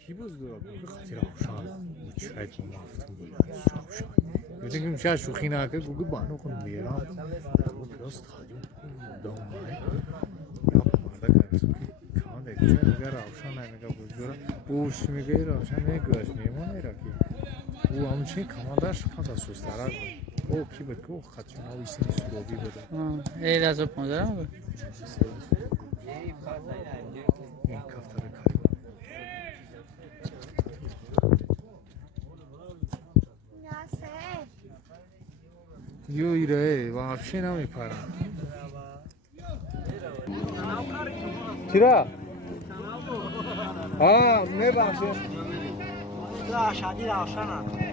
کی بزرگ خاطر روشن چای تو مفتون روشن میگم میشه شوخی نکرد گوگل بانو کن میرم درست تاجو دامای یا مردا کرد کان دیگه اگر روشن نمیگه بزرگ بوش میگه روشن نگاش میمونه راکی او همچین کمادش خدا سوسترا او کی بود کو خاطر نویسی سوبی بود ای لازم 15 بود این کافتر کاری یویره вообще نمیپرم چرا؟ میبخشه شادی روشنه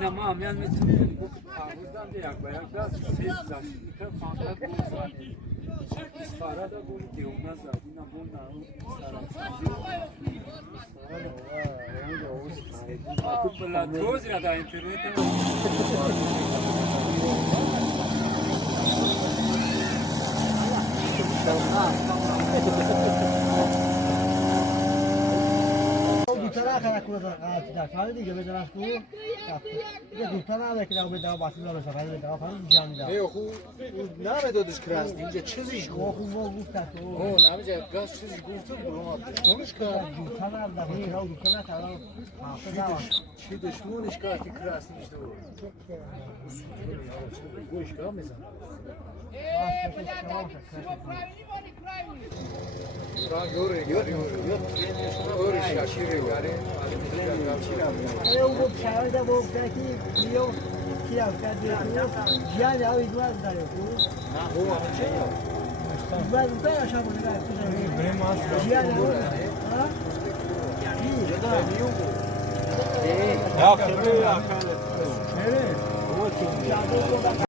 نه ما همیان میتونیم پاروزدم دیگه باید راست سیز داشت میتونم فانتر بزنیم استفاده دا بولی دیونا زدی نبون نهو بلا توز یا دا اینترنت Cara coisa da fala de que das tu de gutana da que da da basın da safari da falan canlı. ای خو نامه دادش کراست اینجا چیزیش گفت Oku bu gutta to. او نمیشه گاز چیزی گفته برام دشمنش کرد Gutana da bu kira gutana ta. Ha چی دشمنش کرد که کراست نیست گوش کام میزنه Şu an yoruyor. Öyle şaşırıyor yani. Eu vou puxar da vou daqui e eu que a cadê já já o igual da eu. O ama şey yok. Vai não tá achando legal. Benim aslında. Já já. Ha? Ya tabii ya. Nereye? O ki.